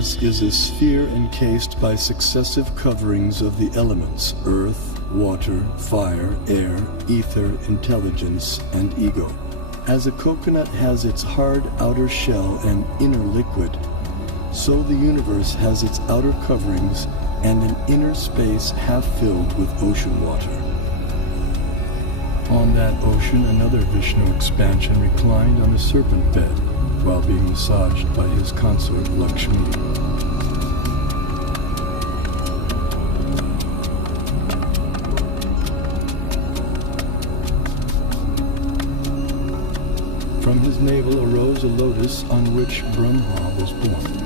universe is a sphere encased by successive coverings of the elements: earth, water, fire, air, ether, intelligence, and ego. As a coconut has its hard outer shell and inner liquid, so the universe has its outer coverings and an inner space half filled with ocean water. On that ocean, another Vishnu expansion reclined on a serpent bed while being massaged by his consort Lakshmi. From his navel arose a lotus on which Brahma was born.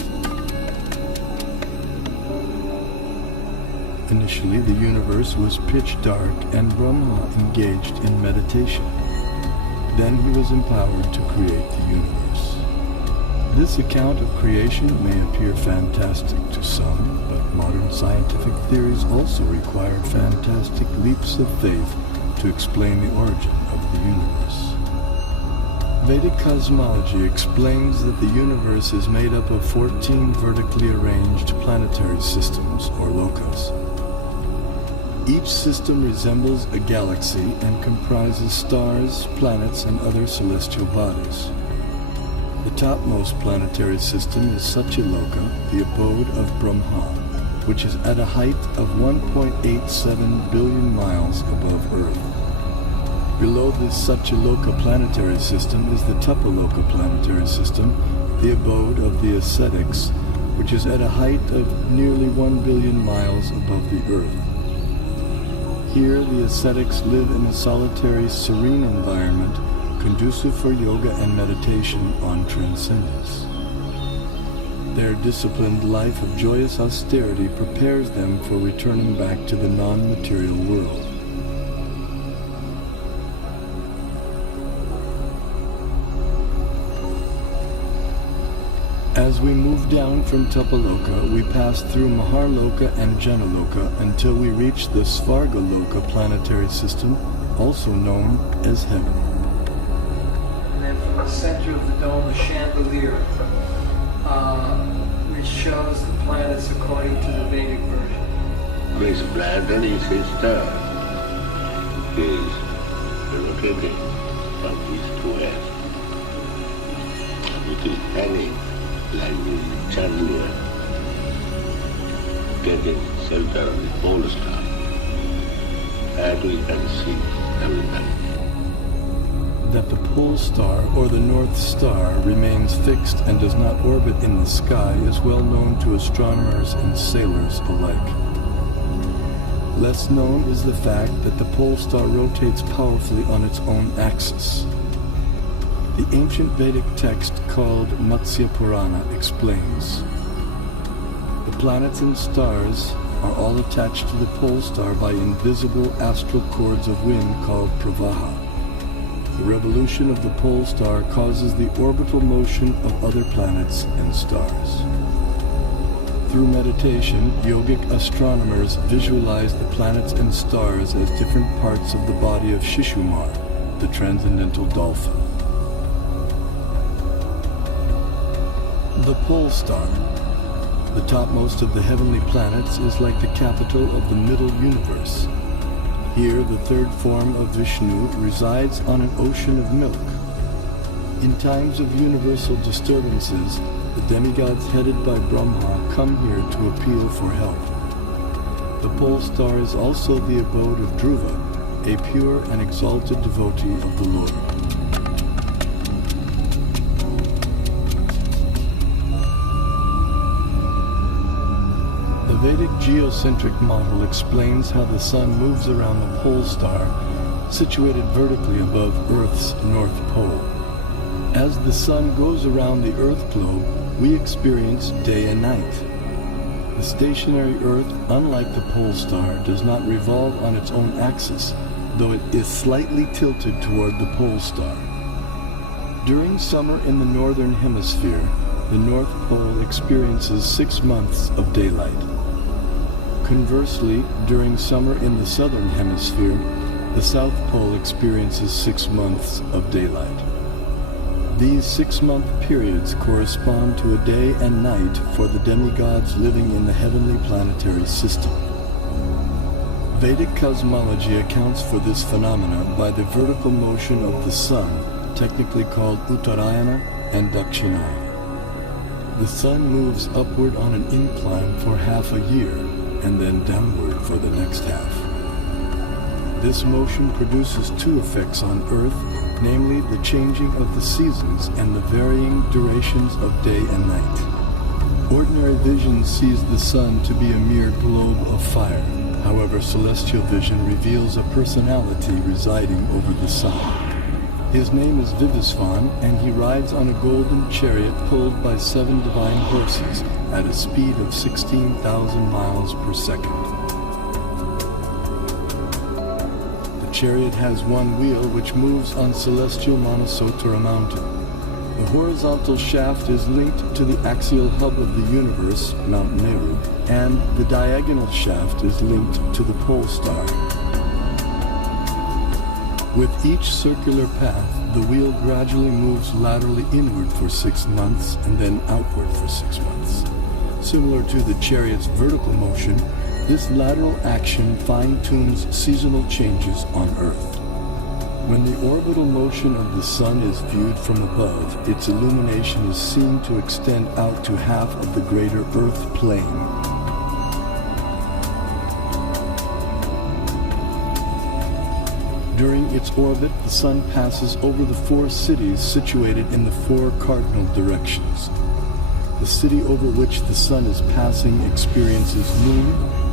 Initially, the universe was pitch dark and Brahma engaged in meditation. Then he was empowered to create the universe. This account of creation may appear fantastic to some, but modern scientific theories also require fantastic leaps of faith to explain the origin of the universe. Vedic cosmology explains that the universe is made up of 14 vertically arranged planetary systems, or lokas. Each system resembles a galaxy and comprises stars, planets, and other celestial bodies. The topmost planetary system is Satyaloka, the abode of Brahma, which is at a height of 1.87 billion miles above Earth. Below this Satyaloka planetary system is the Tapaloka planetary system, the abode of the ascetics, which is at a height of nearly 1 billion miles above the Earth. Here, the ascetics live in a solitary, serene environment conducive for yoga and meditation on transcendence. Their disciplined life of joyous austerity prepares them for returning back to the non-material world. As we move down from Tapaloka, we pass through Maharloka and Janaloka until we reach the Svargaloka planetary system, also known as heaven. And then from the center of the dome, a chandelier, which shows the planets according to the Vedic version. This planet is a star, is rotating from east to west. It is hanging like the chandelier getting shelter of the pole star, and we can see everything. That the pole star, or the North Star, remains fixed and does not orbit in the sky is well known to astronomers and sailors alike. Less known is the fact that the pole star rotates powerfully on its own axis. The ancient Vedic text called Matsya Purana explains, the planets and stars are all attached to the pole star by invisible astral cords of wind called pravaha. The revolution of the pole star causes the orbital motion of other planets and stars. Through meditation, yogic astronomers visualize the planets and stars as different parts of the body of Shishumar, the transcendental dolphin. The pole star, the topmost of the heavenly planets, is like the capital of the middle universe. Here, the third form of Vishnu resides on an ocean of milk. In times of universal disturbances, the demigods headed by Brahma come here to appeal for help. The pole star is also the abode of Dhruva, a pure and exalted devotee of the Lord. The Vedic geocentric model explains how the sun moves around the pole star, situated vertically above Earth's north pole. As the sun goes around the Earth globe, we experience day and night. The stationary Earth, unlike the pole star, does not revolve on its own axis, though it is slightly tilted toward the pole star. During summer in the northern hemisphere, the North Pole experiences 6 months of daylight. Conversely, during summer in the southern hemisphere, the South Pole experiences 6 months of daylight. These 6-month periods correspond to a day and night for the demigods living in the heavenly planetary system. Vedic cosmology accounts for this phenomena by the vertical motion of the sun, technically called Uttarayana and Dakshinayana. The sun moves upward on an incline for half a year, and then downward for the next half. This motion produces two effects on Earth, namely the changing of the seasons and the varying durations of day and night. Ordinary vision sees the sun to be a mere globe of fire. However, celestial vision reveals a personality residing over the sun. His name is Vivasvan, and he rides on a golden chariot pulled by 7 divine horses at a speed of 16,000 miles per second. The chariot has one wheel which moves on celestial Manasottara mountain. The horizontal shaft is linked to the axial hub of the universe, Mount Meru, and the diagonal shaft is linked to the pole star. With each circular path, the wheel gradually moves laterally inward for 6 months and then outward for 6 months. Similar to the chariot's vertical motion, this lateral action fine-tunes seasonal changes on Earth. When the orbital motion of the sun is viewed from above, its illumination is seen to extend out to half of the greater Earth plane. During its orbit, the sun passes over the 4 cities situated in the 4 cardinal directions. The city over which the sun is passing experiences noon,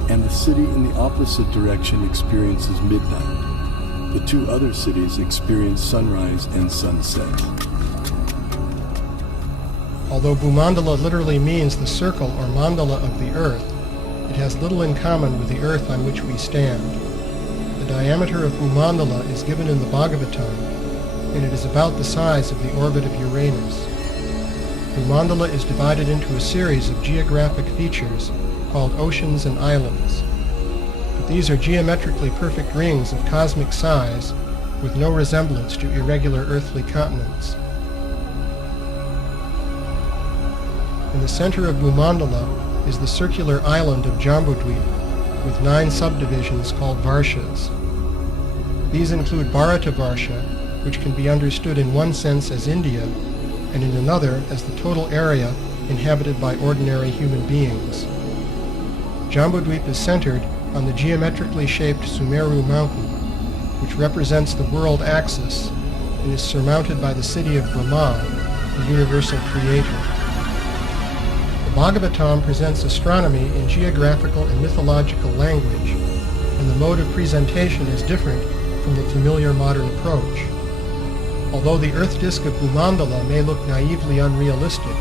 and the city in the opposite direction experiences midnight. The 2 other cities experience sunrise and sunset. Although Bhumandala literally means the circle or mandala of the earth, it has little in common with the earth on which we stand. The diameter of Bhumandala is given in the Bhagavatam, and it is about the size of the orbit of Uranus. Bhumandala is divided into a series of geographic features called oceans and islands. But these are geometrically perfect rings of cosmic size with no resemblance to irregular earthly continents. In the center of Bhumandala is the circular island of Jambudvip, with 9 subdivisions called Varshas. These include Bharatavarsha, which can be understood in one sense as India, and in another as the total area inhabited by ordinary human beings. Jambudvip is centered on the geometrically shaped Sumeru mountain, which represents the world axis and is surmounted by the city of Brahma, the universal creator. The Bhagavatam presents astronomy in geographical and mythological language, and the mode of presentation is different from the familiar modern approach. Although the Earth disk of Bhumandala may look naively unrealistic,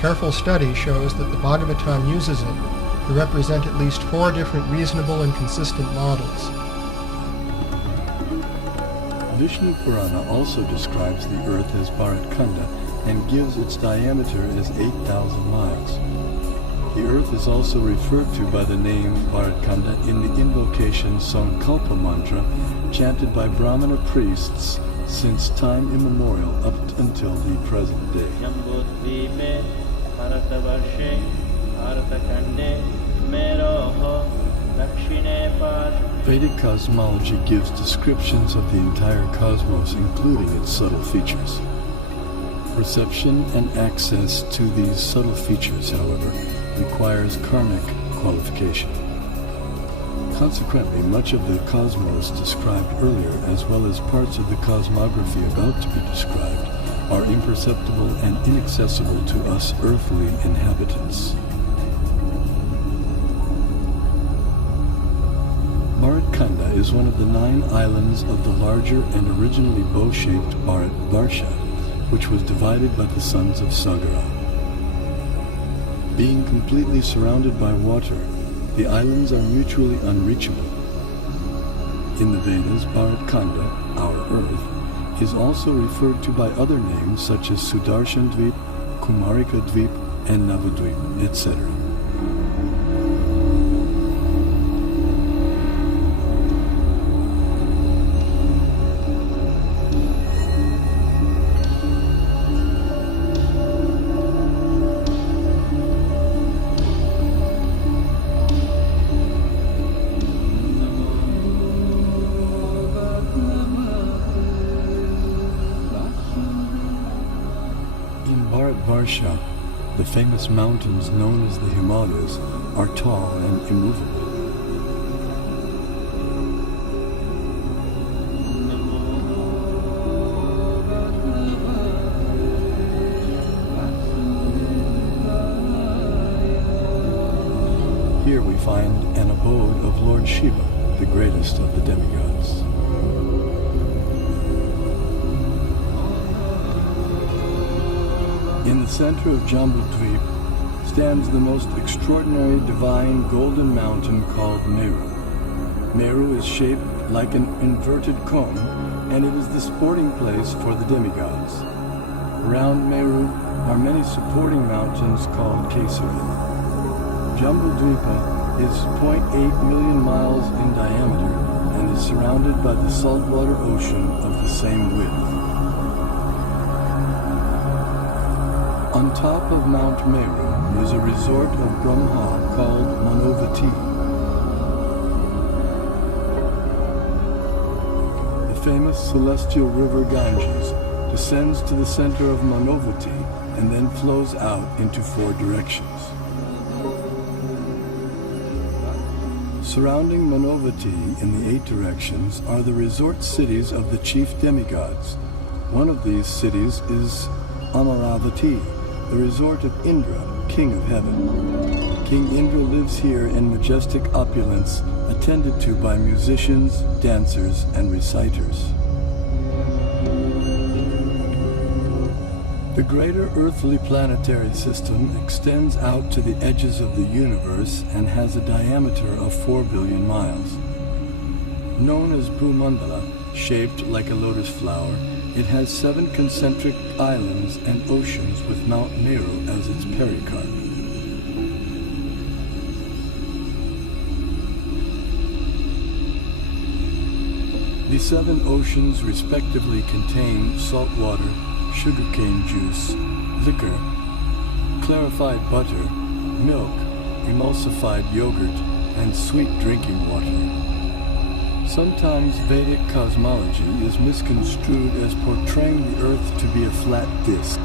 careful study shows that the Bhagavatam uses it to represent at least 4 different reasonable and consistent models. Vishnu Purana also describes the Earth as Bharatkanda and gives its diameter as 8,000 miles. The Earth is also referred to by the name Bharatkanda in the invocation Sankalpa mantra chanted by Brahmana priests since time immemorial up until the present day. Vedic cosmology gives descriptions of the entire cosmos, including its subtle features. Perception and access to these subtle features, however, requires karmic qualification. Consequently, much of the cosmos described earlier, as well as parts of the cosmography about to be described, are imperceptible and inaccessible to us earthly inhabitants. Bharatkanda is one of the 9 islands of the larger and originally bow-shaped Bharatvarsha, which was divided by the sons of Sagara. Being completely surrounded by water, the islands are mutually unreachable. In the Vedas, Bharatkanda, our Earth, is also referred to by other names such as Sudarshan Dvip, Kumarika Dvip, and Navadvip, etc. Varsha, the famous mountains known as the Himalayas are tall and immovable. Here we find an abode of Lord Shiva, the greatest of the demigods. In the center of Jambudvip stands the most extraordinary divine golden mountain called Meru. Meru is shaped like an inverted cone, and it is the sporting place for the demigods. Around Meru are many supporting mountains called Kesari. Jambudvipa is 0.8 million miles in diameter and is surrounded by the saltwater ocean of the same width. On top of Mount Meru is a resort of Brahma called Manavati. The famous celestial river Ganges descends to the center of Manavati and then flows out into 4 directions. Surrounding Manavati in the 8 directions are the resort cities of the chief demigods. One of these cities is Amaravati, the resort of Indra, king of heaven. King Indra lives here in majestic opulence, attended to by musicians, dancers, and reciters. The greater earthly planetary system extends out to the edges of the universe and has a diameter of 4 billion miles. Known as Bhumandala, shaped like a lotus flower, it has 7 concentric islands and oceans with Mount Meru as its pericarp. The 7 oceans respectively contain salt water, sugarcane juice, liquor, clarified butter, milk, emulsified yogurt, and sweet drinking water. Sometimes Vedic cosmology is misconstrued as portraying the Earth to be a flat disk.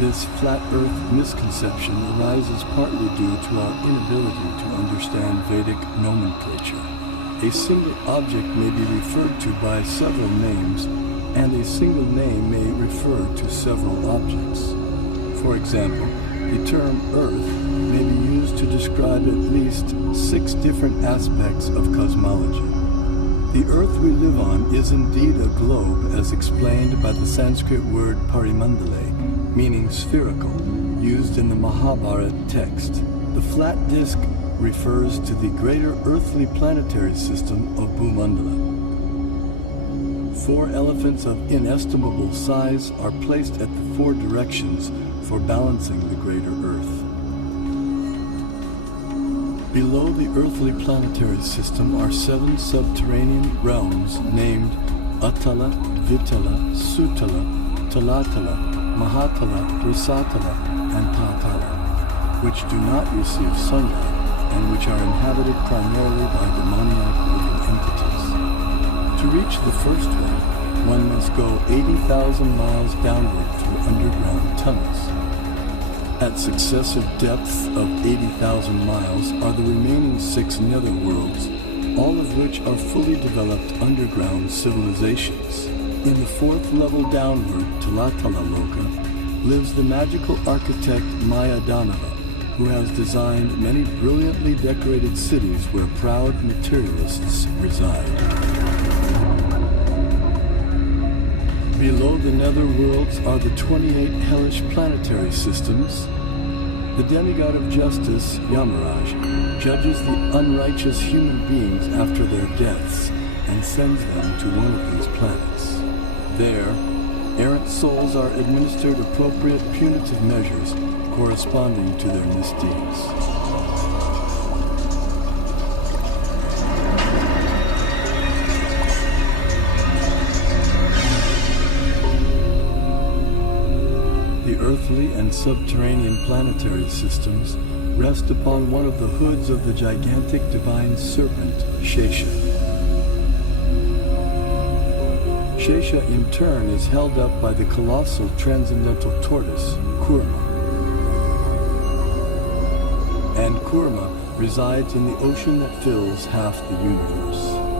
This flat Earth misconception arises partly due to our inability to understand Vedic nomenclature. A single object may be referred to by several names, and a single name may refer to several objects. For example, the term Earth may be used to describe at least 6 different aspects of cosmology. The Earth we live on is indeed a globe, as explained by the Sanskrit word parimandale, meaning spherical, used in the Mahabharata text. The flat disk refers to the greater earthly planetary system of Bhumandala. 4 elephants of inestimable size are placed at the 4 directions for balancing the greater Earth. Below the earthly planetary system are 7 subterranean realms named Atala, Vitala, Sutala, Talatala, Mahatala, Risatala, and Patala, which do not receive sunlight and which are inhabited primarily by demoniac living entities. To reach the first one must go 80,000 miles downward through underground tunnels. At successive depths of 80,000 miles are the remaining 6 netherworlds, all of which are fully developed underground civilizations. In the 4th level downward, Talatala Loka, lives the magical architect Maya Danava, who has designed many brilliantly decorated cities where proud materialists reside. Below the netherworlds are the 28 hellish planetary systems. The demigod of justice, Yamaraj, judges the unrighteous human beings after their deaths and sends them to one of these planets. There, errant souls are administered appropriate punitive measures corresponding to their misdeeds. Earthly and subterranean planetary systems rest upon one of the hoods of the gigantic divine serpent, Shesha. Shesha in turn is held up by the colossal transcendental tortoise, Kurma. and Kurma resides in the ocean that fills half the universe.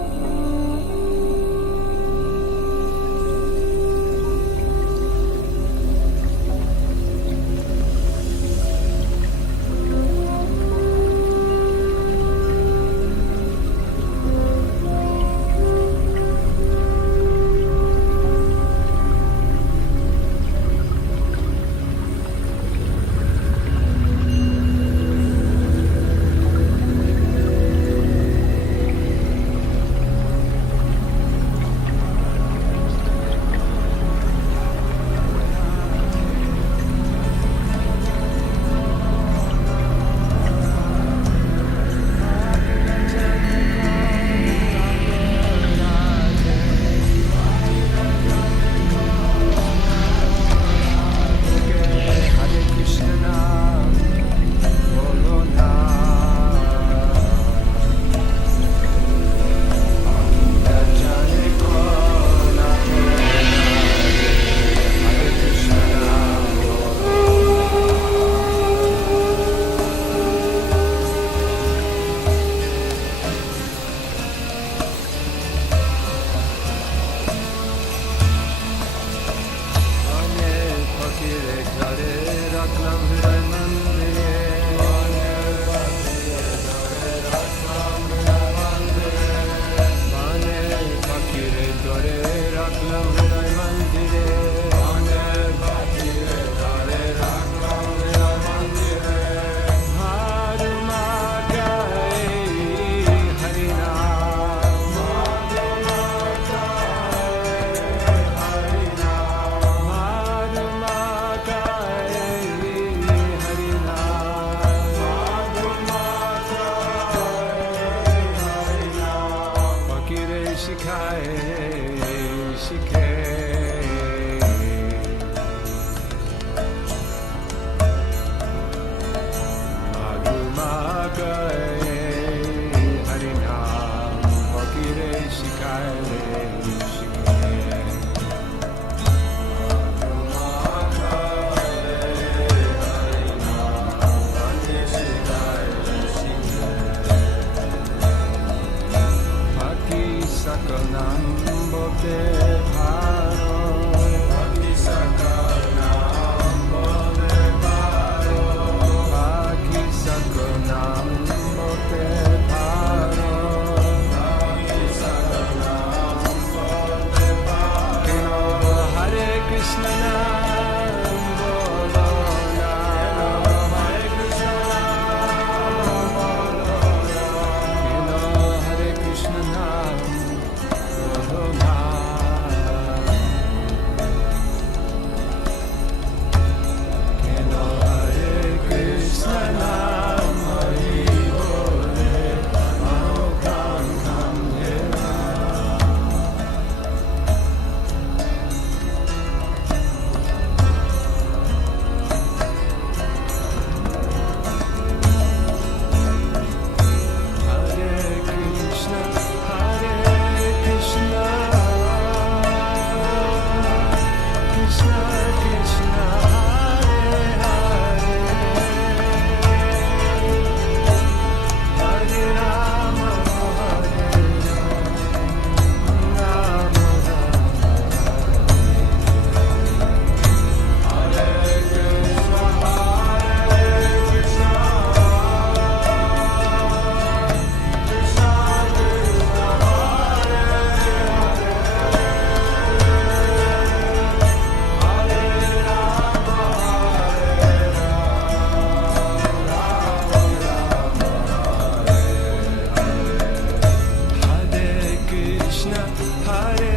Hare